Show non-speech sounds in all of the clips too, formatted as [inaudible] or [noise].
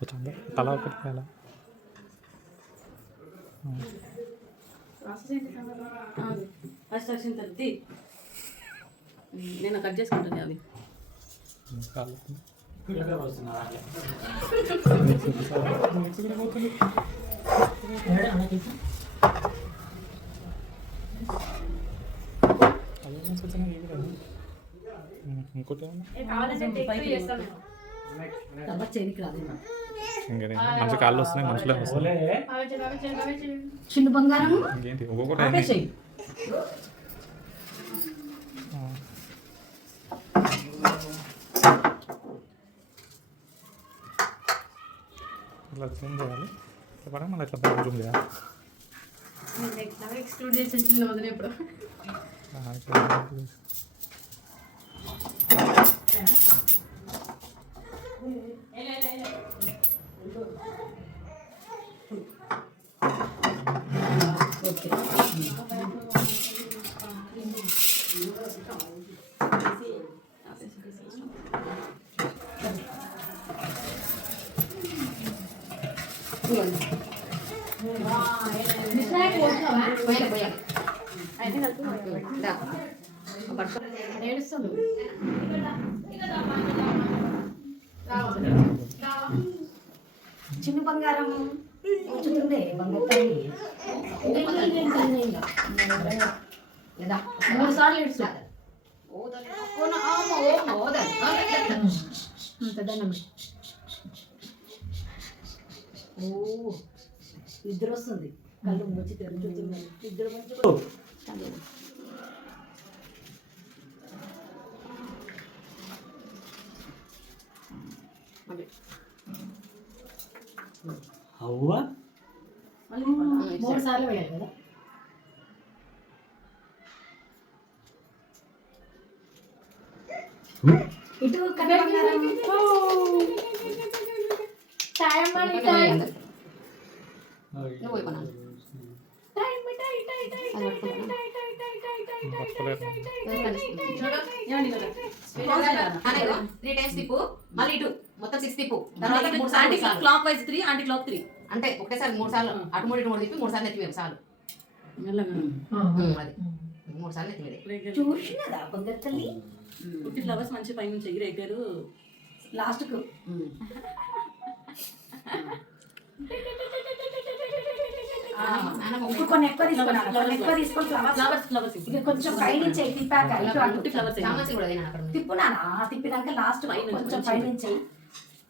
కొంచెం తల ఒకటి అలా అష్టాక్షం తగ్గి నేను కట్ చేసుకుంటుంది అవి కాలు ఇంకోటి తర్వాత చేయనికి రాదు మంచి కాళ్ళు వస్తున్నాయి మనుషులే వస్తున్నాయి చిన్న బంగారం ఇంకేంటి? ఒక్కొక్కటి ఇట్లా జూమ్ చేయాలి. ఇట్లా పడగా మళ్ళీ ఇట్లా బాగా జూమ్ చేయాలి? ఎక్స్క్లూడ్ చేసి వచ్చింది Ini saya kuat, Pak. Baik. Ini satu. Sudah. Apa ఏడుస్తుంది. చిన్న బంగారం ఉంచుతుండే బంగారు మూడు సార్లు ఏడుస్తా ఇద్దరు వస్తుంది. కళ్ళు మూచి తెరుచుతున్నాయి ఇద్దరు మంచి హవ్వ మూడు సార్లు వేయాలి కదా ఇటు టైం అని టైం నువ్వు ఇవ్వనా time time time time time time time three times తిప్పు మళ్ళీ ఇటు మొత్తం సిక్స్ తిప్పు తర్వాత మూడు సార్లు సార్లు. Clockwise three anti clock three అంటే ఒకటేసారి మూడు సార్లు అటు మూడు ఇటు మూడు తిప్పి మూడు సార్లు ఎత్తివేపు సార్లు అది. మూడు సార్లు ఎత్తివేది చూసినదా బంగారు తల్లి? పుట్టి ఫ్లవర్స్ మంచి పైన చెయ్యి ఎగారు లాస్ట్కు ఇప్పుడు కొన్ని ఎక్కువ తీసుకున్నాను కొన్ని ఎక్కువ తీసుకొని ఫ్లవర్స్ ఫ్లవర్స్ ఫ్లవర్స్ ఇక కొంచెం పైనుంచి అయి తిప్పాక ఇటు ఫ్లవర్స్ కూడా. తిప్పునానా తిప్పినాక లాస్ట్ కొంచెం కొంచెం. పైనుంచి.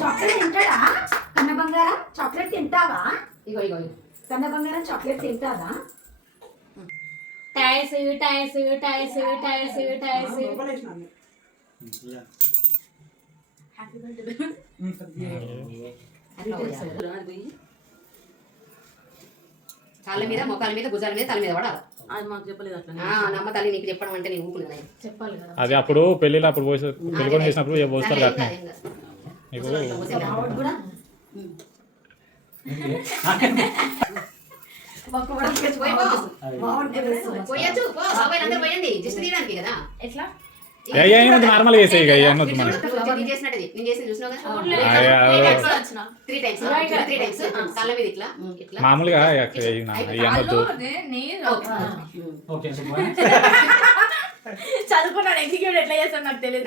చాక్లెట్ తింటాడా? కన్న బంగారం? చాక్లెట్ తింటావా? ఇగో ఇగో. కన్న బంగారం చాక్లెట్ తింటావా? టైస్ టైస్ టైస్ టైస్ టైస్. కాళ్ళ మీద మొక్కల మీద భుజాల మీద తల మీద పడాలి. నీకు చెప్పడం అంటే నేను చెప్పాలి అది అప్పుడు పెళ్ళిలో అప్పుడు పోసి పెళ్ళి కూడా చేసినప్పుడు పోస్తారు ఎట్లా అయ్యా ఎగ్జిక్యూట్ [laughs] ఎట్లా చేస్తాను నాకు తెలియదు.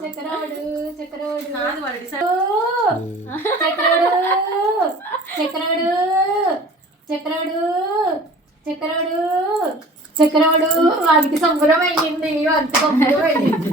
చక్రవాడు చక్రవాడు చక్రవాడు. చక్రవాడు చక్రవాడు చక్రవాడు చక్రవాడు వాడికి సంబరం అయ్యింది వాడికి సంబరం అయ్యింది.